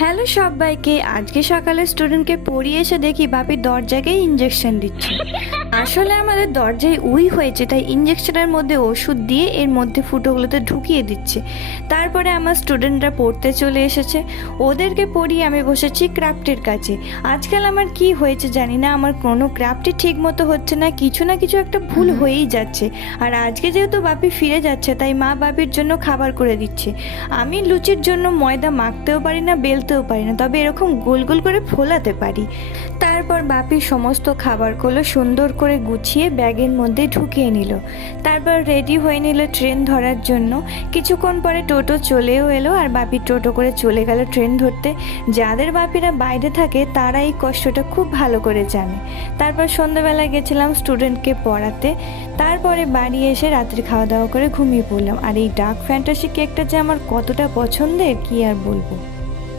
Hello সবাইকে। আজকে সকালে স্টুডেন্টকে পড়িয়ে এসে দেখি বাপি দরজাকেই ইঞ্জেকশন দিচ্ছে। আসলে আমাদের দরজায় উই হয়েছে, তাই ইঞ্জেকশনের মধ্যে ওষুধ দিয়ে এর মধ্যে ফুটোগুলোতে ঢুকিয়ে দিচ্ছে। তারপরে আমার স্টুডেন্টরা পড়তে চলে এসেছে, ওদেরকে পড়িয়ে আমি বসেছি ক্রাফটের কাছে। আজকাল আমার কি হয়েছে জানি না, আমার কোনো ক্রাফটই ঠিক মতো হচ্ছে না, কিছু না কিছু একটা ভুল হয়েই যাচ্ছে। আর আজকে যেহেতু বাপি ফিরে যাচ্ছে, তাই মা বাপির জন্য খাবার করে দিচ্ছে। আমি লুচির জন্য ময়দা মাখতেও পারি না, বেলতেও পারি না, তবে এরকম গোল গোল করে ফোলাতে পারি। তারপর বাপি সমস্ত খাবারগুলো সুন্দর করে গুছিয়ে ব্যাগের মধ্যে ঢুকিয়ে নিল। তারপর রেডি হয়ে নিল ট্রেন ধরার জন্য। কিছুক্ষণ পরে টোটো চলেও এলো, আর বাপি টোটো করে চলে গেল ট্রেন ধরতে। যাদের বাপিরা বাইরে থাকে তারা এই কষ্টটা খুব ভালো করে জানে। তারপর সন্ধ্যাবেলায় গেছিলাম স্টুডেন্টকে পড়াতে। তারপরে বাড়ি এসে রাত্রি খাওয়া দাওয়া করে ঘুমিয়ে পড়লাম। আর এই ডার্ক ফ্যান্টাসি কেকটা যে আমার কতটা পছন্দের কি আর বলবো।